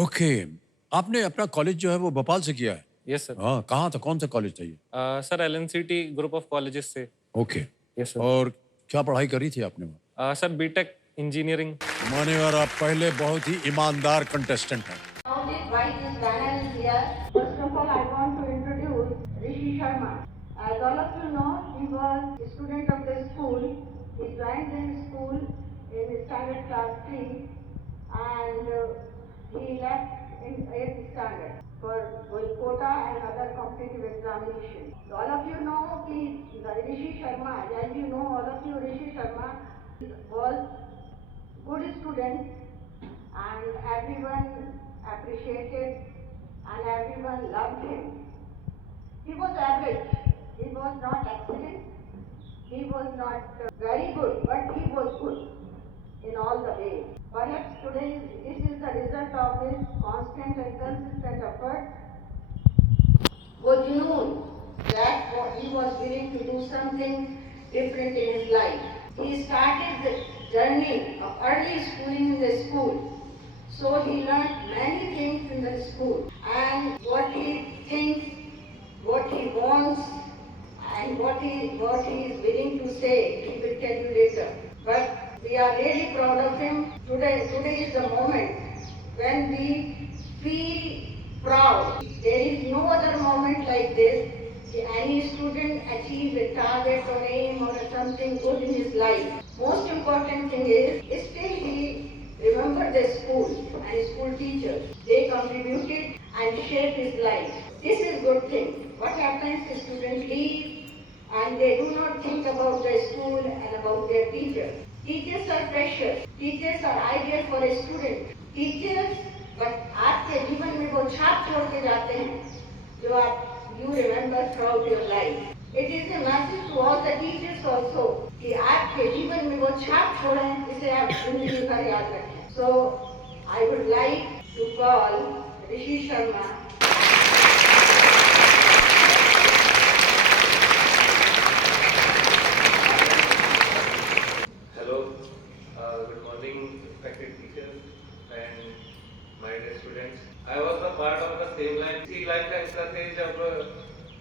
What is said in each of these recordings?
ओके। आपने अपना कॉलेज जो है वो भोपाल से किया है? Yes sir. हाँ, कहाँ था? कौन सा कॉलेज था ये? Sir LNCT group of colleges से। ओके। Yes sir. और क्या पढ़ाई करी थी आपने वहाँ? Sir BTech engineering. मान्यवर, आप पहले बहुत ही ईमानदार कंटेस्टेंट हैं। Why this banner is here? First of all, I want to introduce Rishi Sharma. As all of you know, he was a student of the school. He joined the school in standard class 3 and he left in 8th standard for quota and other competitive examinations. All of you know Rishi Sharma, as you know, all of you, Rishi Sharma was good student and everyone appreciated and everyone loved him. He was average. He was not excellent. He was not very good, but he was good in all the ways. Perhaps today this is the result of his constant and consistent effort. वो जुनून that he was willing to do something different in his life. He started the journey of early schooling in the school. So he learned many things in the school and what he thinks, what he wants and what he is willing to say, he will tell you later. But we are really proud of him. Today is the moment when we feel proud. There is no other moment like this. Any student achieve a target or aim or something good in his life. Most important thing is still he remember the school and school teachers. They contributed and shaped his life. This is good thing. What happens is students leave and they do not think about the school and about their teachers. Teachers are precious. Teachers are ideal for a student. Teachers, but आपके जीवन में वो छाप छोड़ के जाते हैं जो आप you remember throughout your life. It is a message to all the teachers also कि आपके जीवन में वो छाप छोड़ें इसे आप जिंदगी भर याद रखें. So I would like to call Rishi Sharma. Hello, good morning, respected teachers and my dear students. I was a part of the same line. इसी लाइन का हिस्सा थे जब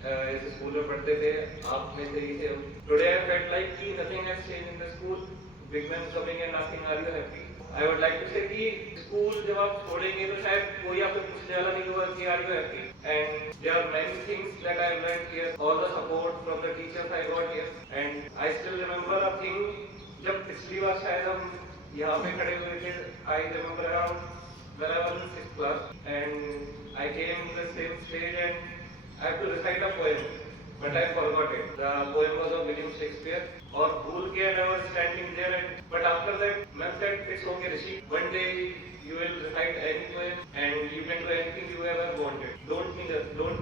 इस स्कूल में पढ़ते थे. आप में से ही थे. Today I felt like कि nothing has changed in the school. Big men coming and asking, are you happy? I would like to say कि स्कूल जब आप छोड़ेंगे तो शायद कोई आपसे पूछने वाला नहीं होगा कि are you happy? And there are many things that I learned here. All the support from the teachers I got here. And I still remember a thing. जब पिछली बार शायद हम यहाँ पे खड़े हुए थे, I remember around when I was in 6th class and I came to the same stage and I have to recite a poem, but I forgot it. The poem was of William Shakespeare. और भूल के I was standing there and but after that man said it's okay Rishi, one day you will recite any poem and you can do anything you ever wanted. Don't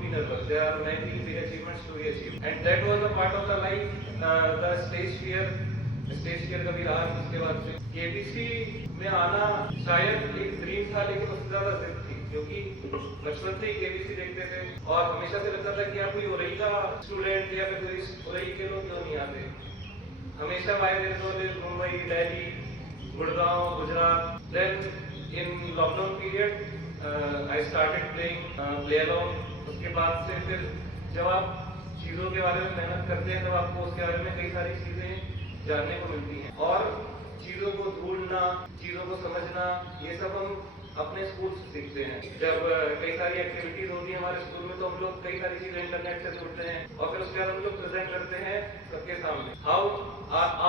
be nervous. There are many big achievements to be achieved. And that was a part of the life, the stage fear कभी रहा नहीं उसके बाद से. केबीसी में आना शायद एक ड्रीम था लेकिन उससे ज्यादा जिद थी क्योंकि बचपन से ही केबीसी देखते थे और हमेशा से लगता था कि आप कोई ओरई का स्टूडेंट या फिर कोई ओरई के लोग क्यों नहीं आते. हमेशा वाई देते Mumbai, Delhi, Gurgaon, Gujarat. Then in lockdown period I started playing play along. उसके बाद से फिर जब आप चीज़ों के बारे में मेहनत करते हैं तो आपको उसके बारे में कई सारी चीज़ें जानने को मिलती हैं और चीज़ों को ढूंढना, चीज़ों को समझना, ये सब हम अपने स्कूल से सीखते हैं. जब कई सारी एक्टिविटीज होती है हमारे स्कूल में तो हम लोग कई सारी चीजें इंटरनेट से ढूंढते हैं और फिर उसके बाद हम लोग प्रेजेंट करते हैं सबके सामने. हाउ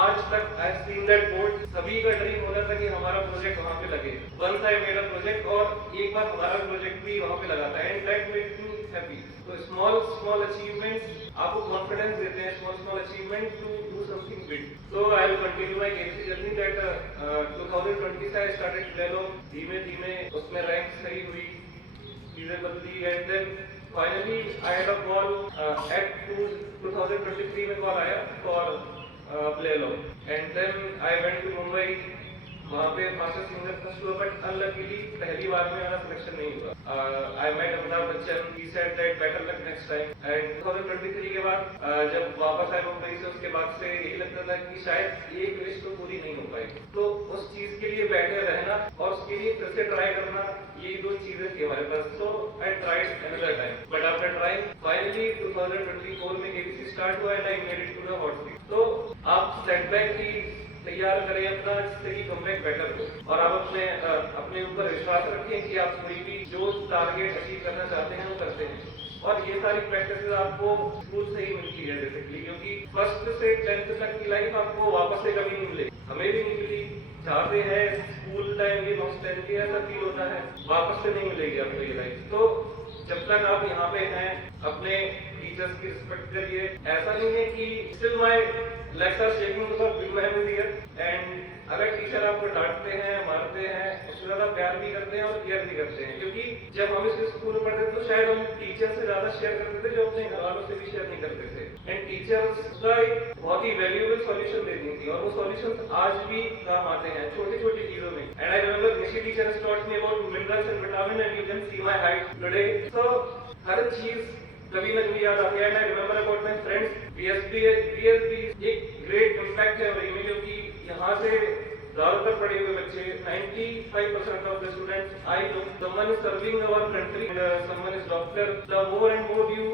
आज तक I have seen that board. सभी का ड्रीम होता था कि हमारा प्रोजेक्ट वहाँ पे लगे. Once I made a project और एक बार हमारा प्रोजेक्ट भी वहाँ पे लगा था and that made me happy. तो स्मॉल अचीवमेंट्स आपको कॉन्फिडेंस देते हैं. Small achievement to do something big. So I will continue my KBC journey that 2020 से I started प्लेलो. धीमे उसमें रैंक सही हुई, चीजें बदली and then finally I had a call at 2023 में कॉल आया for प्लेलो and then I went to Mumbai. वहाँ पे मास्टर सिंगर फर्स्ट हुआ बट अनलकीली पहली बार में मेरा सिलेक्शन नहीं हुआ. I met Amitabh Bachchan. He said that better luck next time. And 2023 के बाद जब वापस आए मुंबई से उसके बाद से यही लगता था कि शायद एक विश तो पूरी नहीं हो पाएगी. तो उस चीज के लिए बैठे रहना और उसके लिए फिर से ट्राई करना, यही दो चीजें चीजें थी हमारे पास, so I tried another time, but after trying, finally 2024 में KBC स्टार्ट हुआ and I made it to the hot seat. तो आप सेटबैक की तैयार करें अपना, जिससे कि कमबैक बेटर हो, और आप अपने ऊपर विश्वास रखें कि आप कोई भी जो टारगेट अचीव करना चाहते हैं वो करते हैं। और ये सारी प्रैक्टिसेस आपको स्कूल से ही मिलती है बेसिकली, क्योंकि फर्स्ट से 10th तक की लाइफ आपको वापस से कभी नहीं मिलेगी, हमें भी नहीं मिली, चाहते हैं स्कूल टाइम की नॉस्टैल्जिया ऐसा फील होता है, वापस से नहीं मिलेगी आपको ये लाइफ। तो जब तक आप यहाँ पे हैं अपने टीचर्स की रिस्पेक्ट करिए। ऐसा नहीं है कि still my legs are shaking because big man is here, and अगर टीचर आपको डांटते हैं, मारते हैं, उससे ज्यादा प्यार भी करते हैं और केयर भी करते हैं, क्योंकि जब हम इस स्कूल में पढ़ते थे तो शायद हम टीचर से ज्यादा शेयर करते थे जो अपने घर वालों से भी शेयर नहीं करते थे, एंड टीचर्स का एक बहुत ही वैल्यूएबल सॉल्यूशन देती थी, और वो सॉल्यूशन आज भी काम आते हैं छोटी छोटी चीजों में। And I remember Nishi teacher has taught me about minerals and vitamin, and you can see my height today. So हर चीज कभी न कभी याद आती है। And I remember about my friends, BSB एक ग्रेट इम्पैक्ट है मेरे में, क्योंकि यहाँ से ज्यादातर पढ़े हुए बच्चे 95% of the students, I know someone is serving our country and someone is doctor. The more and more you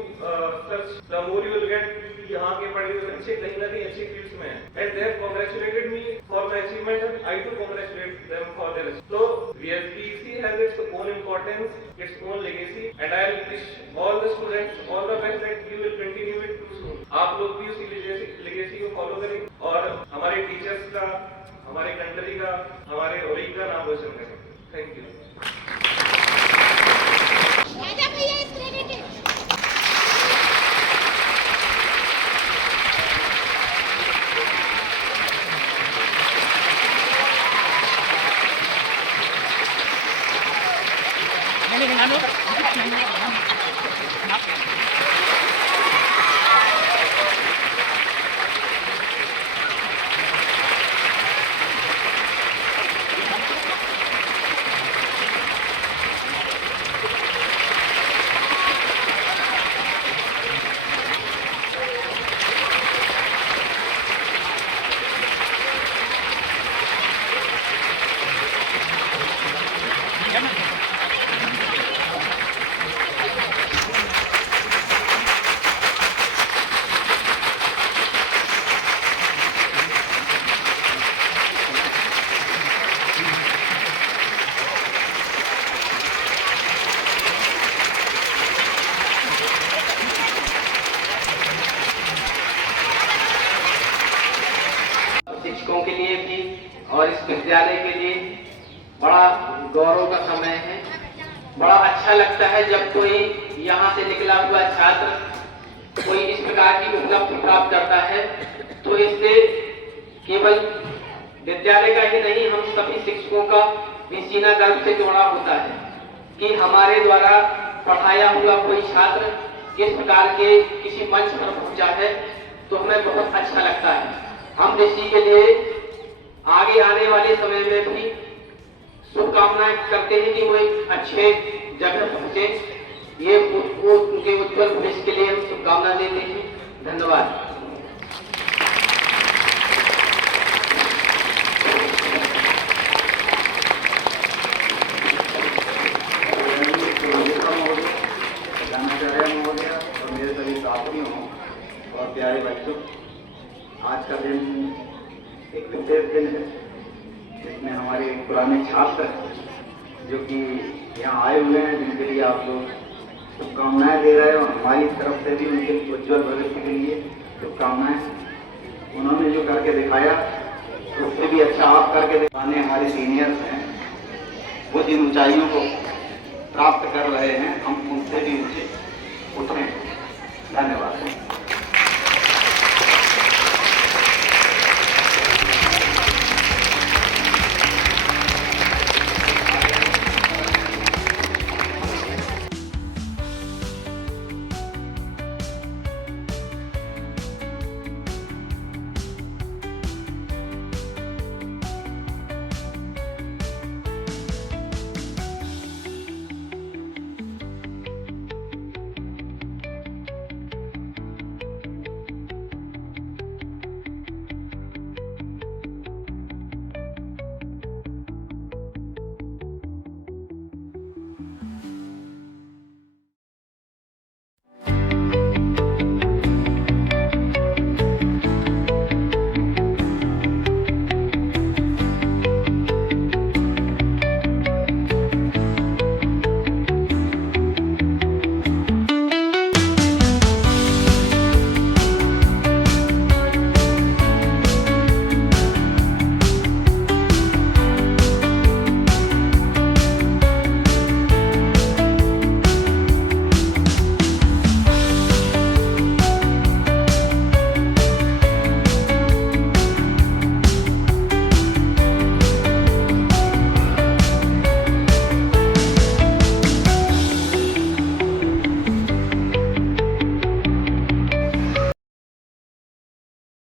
search, the more you will get यहाँ के पढ़े हुए बच्चे कहीं ना कहीं अच्छी फील्ड्स में हैं, and they have congratulated me for my achievement and I too congratulate them for their achievement. So VSBC has its own importance, its own legacy, and I wish all the students all the best that you will continue it too soon. आप लोग भी उसी legacy को follow करें और हमारे टीचर्स का, हमारे कंट्री का, हमारे ओरिजिन का नाम रोशन करें। Thank you. शिक्षकों के लिए भी और इस विद्यालय के लिए बड़ा गौरव का समय है। बड़ा अच्छा लगता है जब कोई यहाँ से निकला हुआ छात्र कोई इस प्रकार की उपलब्धि प्राप्त करता है, तो इससे केवल विद्यालय का ही नहीं, हम सभी शिक्षकों का भी सीना गर्व से जोड़ा होता है कि हमारे द्वारा पढ़ाया हुआ कोई छात्र इस प्रकार के किसी मंच पर पहुंचा है, तो हमें बहुत अच्छा लगता है। हम ऋषि के लिए आगे आने वाले समय में भी शुभकामनाएं करते हैं कि वो एक अच्छे जगह पहुंचे। ये उनके उज्जवल भविष्य के लिए हम शुभकामना देते हैं। धन्यवाद। महोदय और मेरे सभी साथियों और प्यारे बच्चों, आज का दिन एक विशेष दिन है जिसमें हमारे पुराने छात्र जो कि यहाँ आए हुए हैं, जिनके लिए आप लोग शुभकामनाएं दे रहे हैं और हमारी तरफ से भी उनके उज्जवल भविष्य के लिए शुभकामनाएं। उन्होंने जो करके दिखाया उससे भी अच्छा आप करके दिखाने हमारे सीनियर्स हैं, वो जिन ऊंचाइयों को प्राप्त कर रहे हैं हम उनसे भी ऊंचे उठें। धन्यवाद।